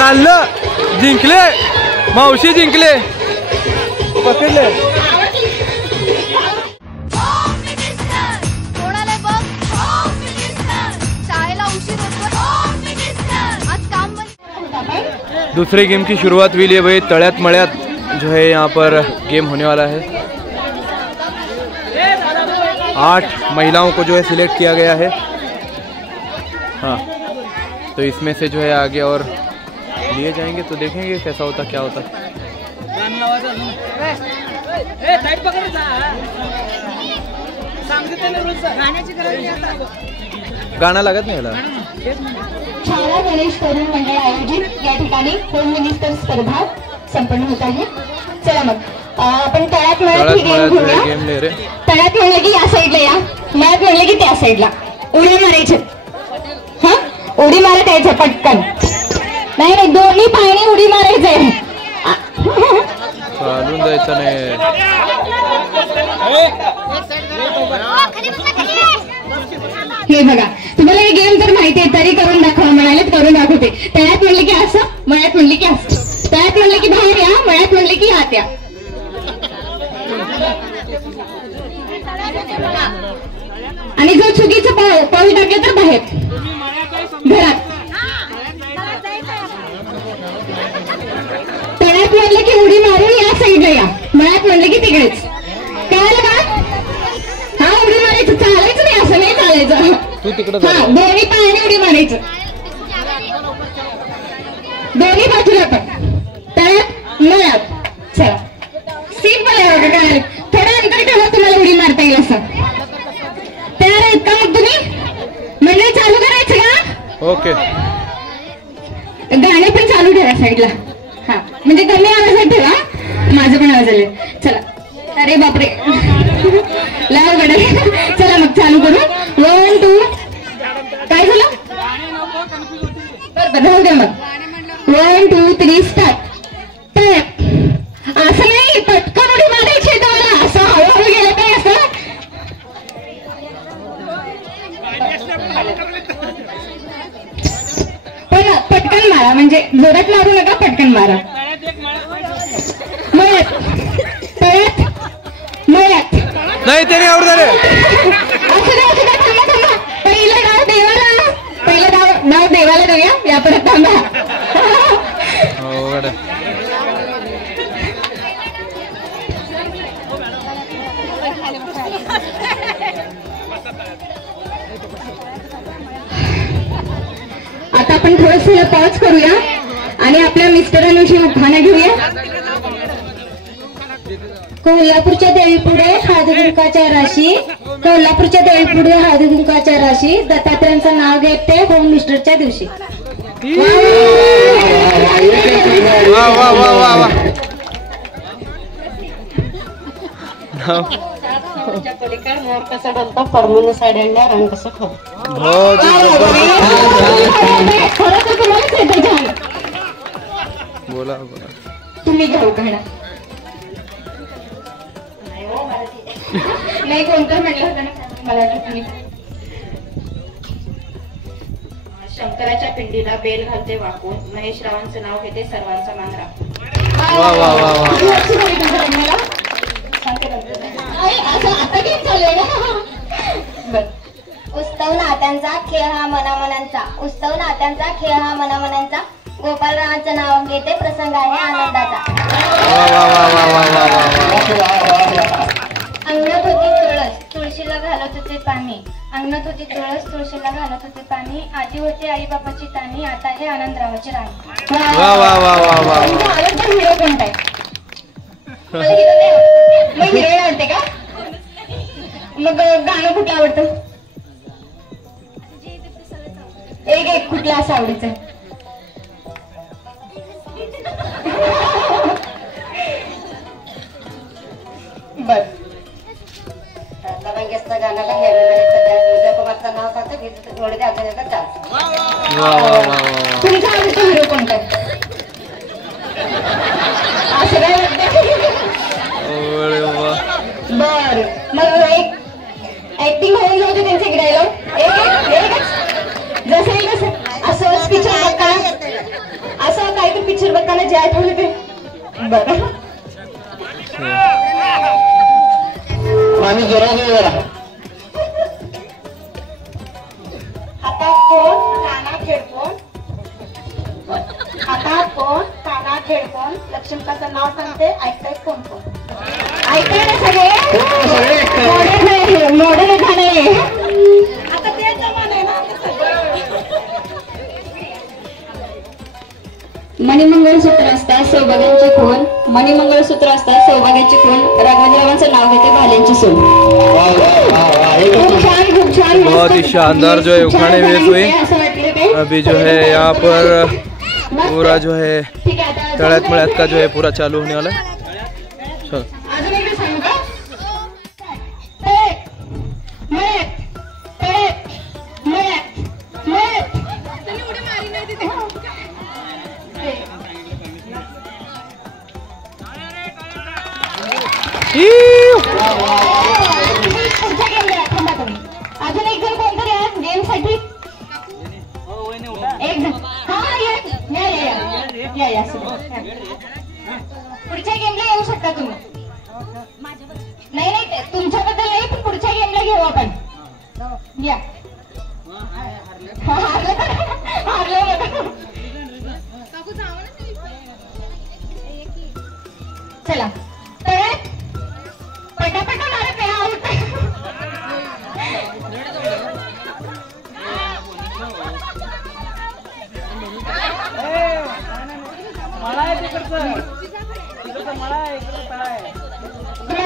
चाललं जिंकले मावशी जिंकले पकडले दूसरे गेम की शुरुआत हुई है भाई तड़्यात मड़्यात जो है यहाँ पर गेम होने वाला है 8 महिलाओं को जो है सिलेक्ट किया गया है। हाँ तो इसमें से जो है आगे और लिए जाएंगे तो देखेंगे कैसा होता क्या होता। गाना लागत नाही याला। शाळा गणेश तरुण मंडळ आयोजित या ठिकाणी होम मिनिस्टर स्पर्धा संपन्न होत आहे। चला मग आपण तळ्यात मळ्यात ही गेम घेऊया। तळ्यात म्हणलं की या साईडला या, मळ्यात म्हणलं की त्या साईडला उड्या मारायच्या। हा उडी मारत यायचं पटकन, नाही नाही दोन्ही पाणी उडी मारायचंय, चालून जायचं नाही। हे बघा तुम्हाला हे गेम तर माहिती आहे तरी करून दाखवा म्हणाले करून दाखवते। तळ्यात म्हणलं की असं, मळ्यात म्हणलं की असं, तळ्यात म्हणलं की बाहेर या, मळ्यात म्हणलं की आत या। आणि जर चुकीचं पाऊल टाकलं तर बाहेर घरात। तळ्यात म्हणलं की उडी मारून या साईडला या, मळ्यात म्हणलं की तिकडेच। कळलं का? हा उडी मारायचं, चालायचं नाही, असं नाही चालायचं। तू तिकडे हा दोन्ही पायाने उडी मारायचं, दोन्ही बाजूला पण तळ्यात मळ्यात। चला सिंपल आहे बघा, काय थोडं अंतर ठेवा तुम्हाला उडी मारता येईल असं। तयार आहेत का मग तुम्ही? म्हणजे चालू करायचं का? ओके गाणे पण चालू ठेवा साईडला। हा म्हणजे कमी आवाजात ठेवा, माझं पण आवाज आले। चला अरे बापरे लाव गडे। चला मग चालू करू 1 2 काय झालं बरं राहू दे मग 1 2 3 स्टार्ट। असं नाही पटकन उडी मारायची तुम्हाला, असं हळूहळू गेलं काय असं पण पटकन मारा, म्हणजे जोरात मारू नका, पटकन मारा। मळ्यात तळ्यात मळ्यात नाही त्याने आवड झाले। पहिलं नाव देवाला, पहिलं नाव देवाला देऊया, या परत थांबा। आता आपण थोडंसं पॉज करूया आणि आपल्या मिस्टरांविषयी उखाणा घेऊया। कोल्हापूरच्या देवीपुढे हळदी कुंकाच्या राशी, कोल्हापूरच्या देवीपुढे हळदी कुंकाच्या राशी, दत्तात्रयांचं नाव घेते होम मिस्टरच्या दिवशी। वा वा वा वा वा मोर कसं डलतं परमून साड्यांना रंग कसं खाऊ। बोला बोला तुम्ही घेऊ गाणं नाही कोणतं म्हटलं होतं ना मला तुम्ही। शंकराच्या पिंडीला बेल घालते वाकून, महेश रावांचं नाव घेते सर्वांचा मान राखून। वा वा वा वा उत्सव नात्यांचा खेळ हा मनामनांचा, उत्सव नात्यांचा खेळ हा मनामनांचा, गोपालरावांचं नाव घेते प्रसंग आहे आनंदाचा। अंगणात होती तुळस तुळशीला घालत होते पाणी, अंगणात होती तुळस तुळशीला घालत होते पाणी, आधी होती आई बापाची ताणी, आता आहे आनंदरावाची राणी। वा वा वा वा वा आवडता हिरो कोणता आहे? मग हिरोईन आवडते का? मग गाणं कुठलं आवडतं? एक कुठलं असं आवडीचं? बर गाण्याला नाव सांगतो तुमचा आवडतो हिरो कोणता? बर मग एक ऍक्टिंग होऊन जाऊ दे त्यांचे डायलॉग एक जसं असं पिक्चर असं सरबत्ताला जे आठवले ते बरं आम्ही जरा जरा हातात फोन कानात हेडफोन हातात फोन कानात हेडफोन लक्ष्मीकाचं नाव सांगते ऐकताय फोन ऐकताय ना सगळे मॉडेल गाणं आहे आता ते जमाना आहे ना मणिमंगळसूत्र असतात सौभाग्यांची खून मणिमंगळसूत्र असतात सौभाग्याची खून राघवेंद्रावांचं नाव घेते भाल्यांची सून खूप छान बहुत ही शानदार जो है उखाड़े वेस हुए। अभी जो है यहाँ पर पूरा जो है तड़क मड़क का जो है पूरा चालू होने वाला है। चलो अजून एक जण कोणतरी आहे गेम साठी एक जण या पुढच्या गेमला येऊ शकता तुम्ही नाही तुमच्याबद्दल नाही पण पुढच्या गेमला घेऊ आपण या चला तर पटापटा मारत आहे आउट तुम्हाला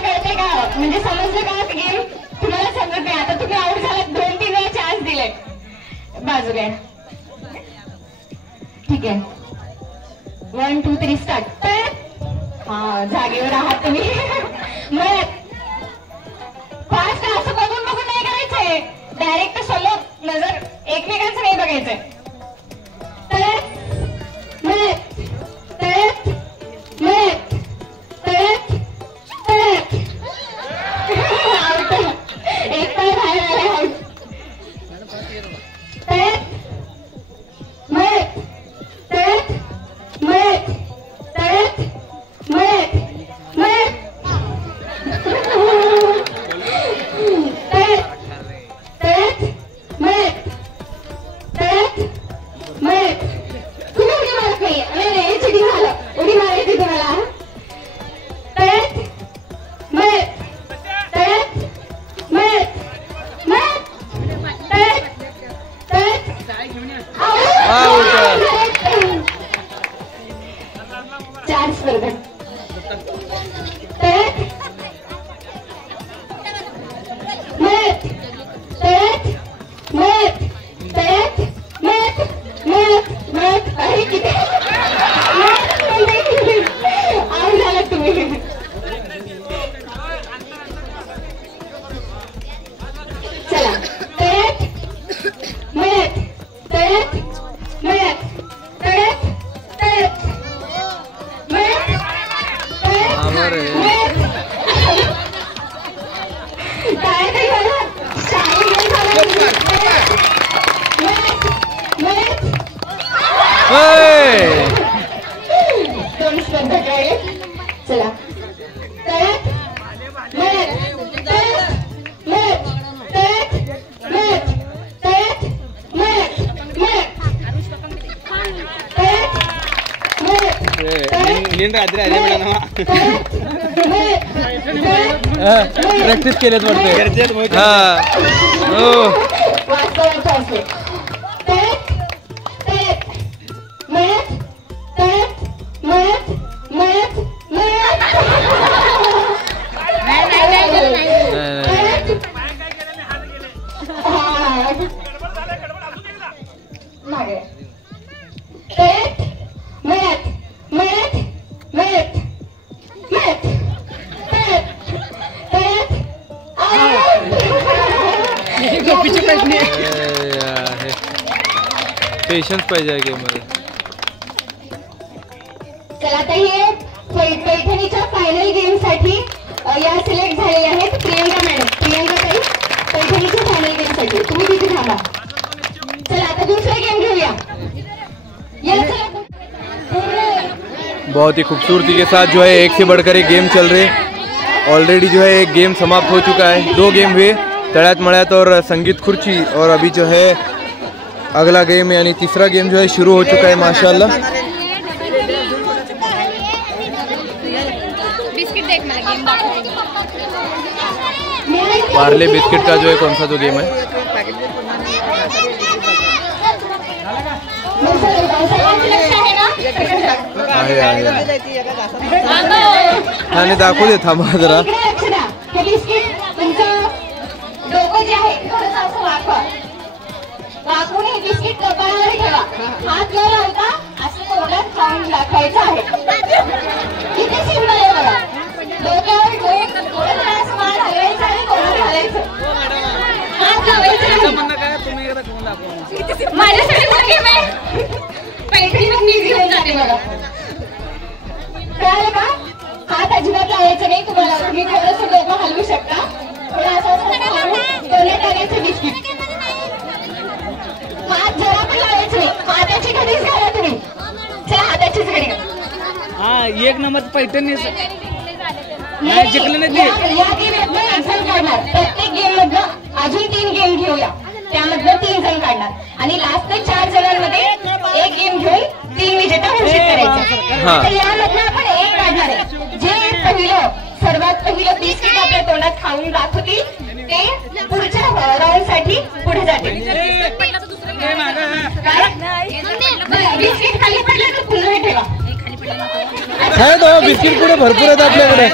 कळतंय का म्हणजे समजलं का गेम तुम्हाला समजत नाही आता तुम्ही आउट झालात 2-3 वेळा चान्स दिले बाजूला ठीक आहे 1 2 3 स्टार्ट हा जागेवर आहात तुम्ही मग फास्ट असं बघून बघून नाही करायचंय डायरेक्ट समोर नजर एकमेकांचं नाही बघायचंय एक पाय बाहेर आला आउट चार स्पर्धा दोन स्पर्धा काय चला प्रॅक्टिस केलेत वाटतं हा पेशन्स पाहिजे गेम मध्ये चला आता हे पैठणीच्या फायनल गेम साठी या सिलेक्ट झालेल्या आहेत प्रियंका मॅडम प्रियंका ताई पैठणीच्या फायनल गेम साठी तुम्ही तिथे थांबा चला आता दुसरा गेम घेऊया या चला बहुत ही खूबसूरती के साथ जो है एक से बढ़कर एक गेम चल रहे। ऑलरेडी जो है एक गेम समाप्त हो चुका है, 2 गेम हुए, तड़्यात मळ्यात और संगीत खुर्ची, और अभी जो है अगला गेम यानी तीसरा गेम जो है शुरू हो चुका है माशाल्लाह। पार्ले बिस्किट का जो है कौन सा जो गेम है, आहे दाखवू दे, थांबा जरा। बिस्किट कपाळावर ठेवा, हात न लावता असं तोंडात खाऊन दाखवायचं आहे। किती सिंपल आहे बघा, डोक्यावर मार हलवायचा आणि तोंडात घालायचं, हात लावायचा नाही। माझ्यासाठी पण गेम आहे, पैठणी मग मी घेऊन जाते बघा, कळलं का? हात अजिबात लावायचं नाही तुम्हाला, तुम्ही थोडंसं डोकं हलवू शकता, थोडं असं तोंडात टाकायचं बिस्किट, हात जरा पण लावायचं नाही, हाताची घडीच घाला तुम्ही, चला हाताचीच घडी घाला। हा एक नंबर पैठणी नाही जिंकलं नाही ते। या गेममधनं 1 जण काढणार, प्रत्येक गेममधनं अजून 3 गेम घेऊया, त्यामधनं 3 जण काढणार आणि लास्ट 4 जणांमध्ये एक गेम घेऊन 3 विजेता घोषित करायचे। तर यामधनं आपण एक काढणार आहे, जे पहिलं सर्वात पहिलं बिस्किट आपल्या तोंडात खाऊन दाखवतील ते पुढच्या राऊंड साठी पुढे जातील। बिस्किट खाली पडलं तर पुन्हा ठेवा, है तो बिस्किट पुढे भरपूर आहेत आपल्याकडे,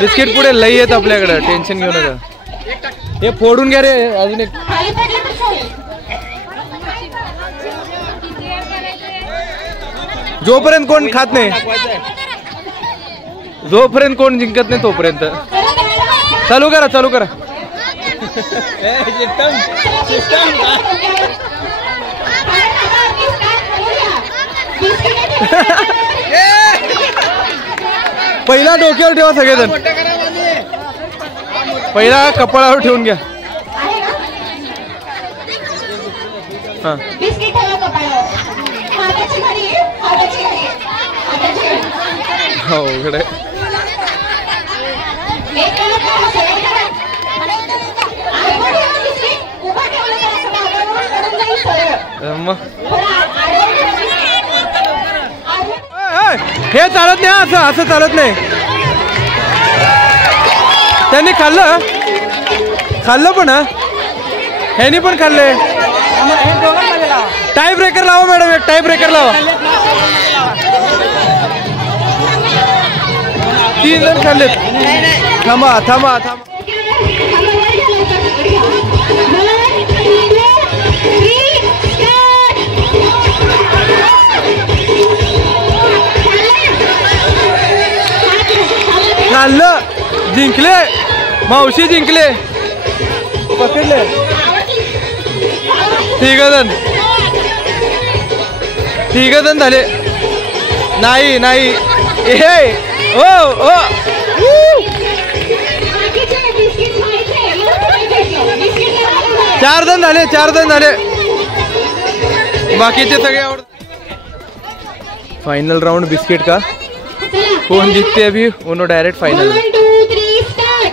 बिस्किट पुढे लई आहेत आपल्याकडे, टेन्शन घेऊ नका। हे फोडून घ्या रे, अजून एक खाली पडलं तर चालेल। जोपर्यंत कोण खात नाही, जोपर्यंत कोण जिंकत नाही तोपर्यंत चालू करा, चालू करा। पहिला डोक्यावर ठेवा सगळेजण, पहिला कपाळावर ठेवून घ्या। हा बिस्किट ठेवा कपाळावर, हाताची घडी, हाताची घडी, हाताची घडी। हो इकडे हे चालत नाही, असं असं चालत नाही। त्यांनी खाल्लं, खाल्लं पण ह्यानी पण खाल्ले। टाय ब्रेकर लावा मॅडम, एक टाय ब्रेकर लावा। 3 जण खाल्लेत, थांबा थांबा थांबा। खाल्लं, जिंकले, मावशी जिंकले, पकडले, ठीक जण झाले। नाही नाही ए ओ ओ 4 जण झाले, 4 जण झाले, बाकीचे सगळे आवड। फाइनल राउंड बिस्किट का, कौन जीतते अभी उन्होंने डायरेक्ट फाइनल। 1 2 3 स्टार्ट।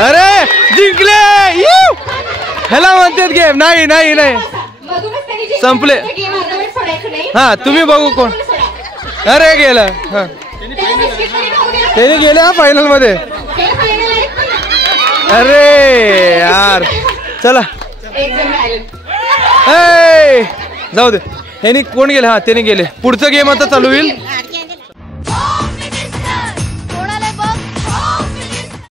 अरे जिंकले, ह्याला म्हणतात गेम। नाही नाही नाही संपले। हा तुम्ही बघू कोण, अरे गेला, हा त्याने गेले हा फायनल मध्ये। अरे यार चला जाऊ दे, ह्यानी कोण गेले, हा त्याने गेले, पुढचं गेम आता चालू होईल।